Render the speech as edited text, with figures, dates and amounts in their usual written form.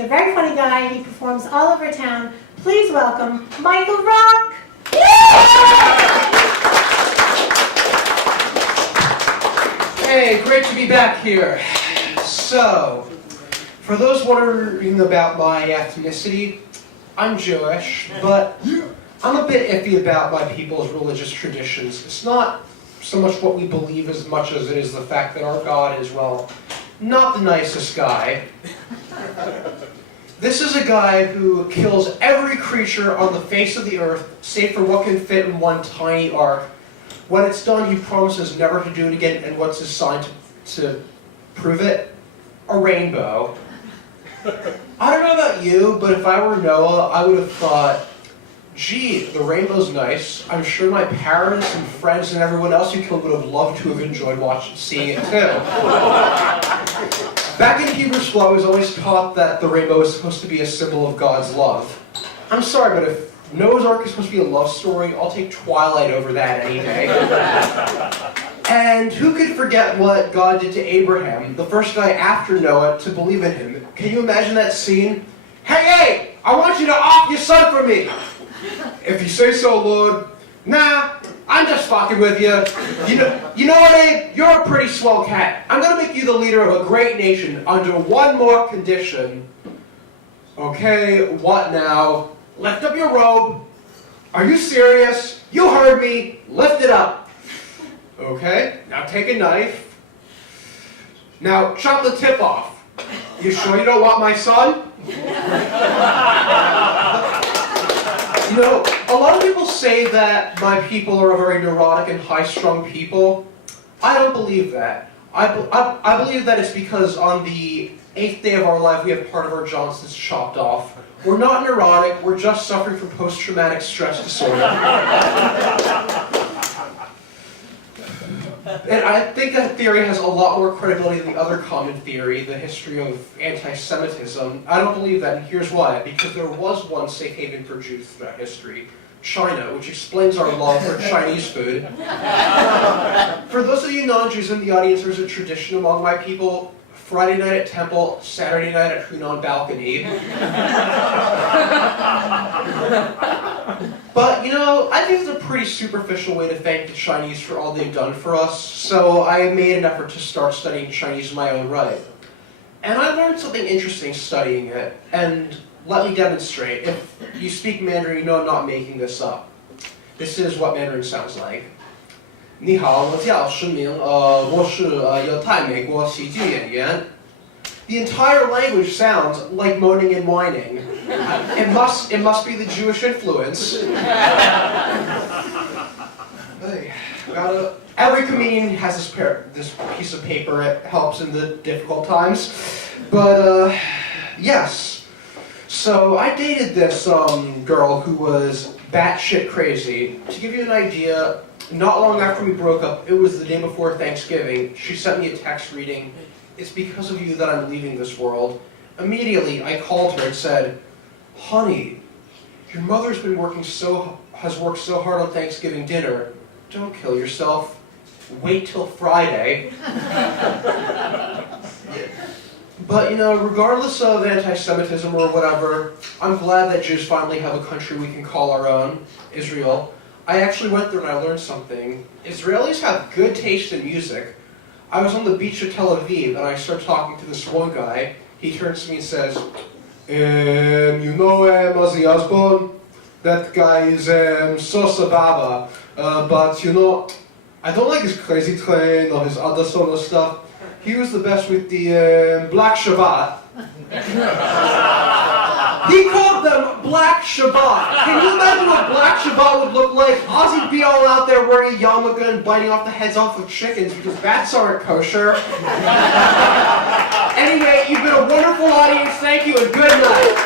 a very funny guy. He performs all over town. Please welcome Michael Rock. Hey, great to be back here. So, for those wondering about my ethnicity, I'm Jewish, but I'm a bit iffy about my people's religious traditions. It's not so much what we believe as much as it is the fact that our God is, well, not the nicest guy. This is a guy who kills every creature on the face of the earth, save for what can fit in one tiny ark. When it's done, he promises never to do it again, and what's his sign to prove it? A rainbow. I don't know about you, but if I were Noah, I would have thought, gee, the rainbow's nice. I'm sure my parents and friends and everyone else who killed would have loved to have enjoyed seeing it too. Back in Hebrew school, I was always taught that the rainbow is supposed to be a symbol of God's love. I'm sorry, but if Noah's Ark is supposed to be a love story, I'll take Twilight over that any day. And who could forget what God did to Abraham, the first guy after Noah to believe in him? Can you imagine that scene? Hey, I want you to off your son for me. If you say so, Lord. Nah, I'm just fucking with you. You know what, Abe? You're a pretty swell cat. I'm gonna make you the leader of a great nation under one more condition. Okay, what now? Lift up your robe. Are you serious? You heard me. Lift it up. Okay, now take a knife. Now chop the tip off. You sure you don't want my son? You know, a lot of people say that my people are a very neurotic and high-strung people. I don't believe that. I believe that it's because on the 8th day of our life we have part of our Johnsons chopped off. We're not neurotic, we're just suffering from post-traumatic stress disorder. And I think that theory has a lot more credibility than the other common theory, the history of anti-Semitism. I don't believe that, and here's why. Because there was one safe haven for Jews throughout history, China, which explains our love for Chinese food. For those of you non-Jews in the audience, there's a tradition among my people: Friday night at temple, Saturday night at Hunan balcony. But, you know, I think it's a pretty superficial way to thank the Chinese for all they've done for us, so I made an effort to start studying Chinese in my own right. And I learned something interesting studying it, and let me demonstrate. If you speak Mandarin, you know I'm not making this up. This is what Mandarin sounds like. 你好，我叫石明，我是犹太美国喜剧演员。The entire language sounds like moaning and whining. It must be the Jewish influence. Every comedian has this piece of paper. It helps in the difficult times. But yes. So I dated this girl who was batshit crazy. To give you an idea, not long after we broke up, it was the day before Thanksgiving, she sent me a text reading, "It's because of you that I'm leaving this world." Immediately, I called her and said, "Honey, your mother's has worked so hard on Thanksgiving dinner. Don't kill yourself. Wait till Friday." But, you know, regardless of anti-Semitism or whatever, I'm glad that Jews finally have a country we can call our own, Israel. I actually went there and I learned something. Israelis have good taste in music. I was on the beach of Tel Aviv and I started talking to this one guy. He turns to me and says, you know Ozzy Osbourne? That guy is so sababa. But, you know, I don't like his Crazy Train or his other solo stuff. He was the best with the Black Shabbat. He called them Black Shabbat. Can you imagine what Black Shabbat would look like? Ozzy'd be all out there wearing a yarmulke and biting off the heads off of chickens because bats aren't kosher. Anyway, you've been a wonderful audience. Thank you and good night.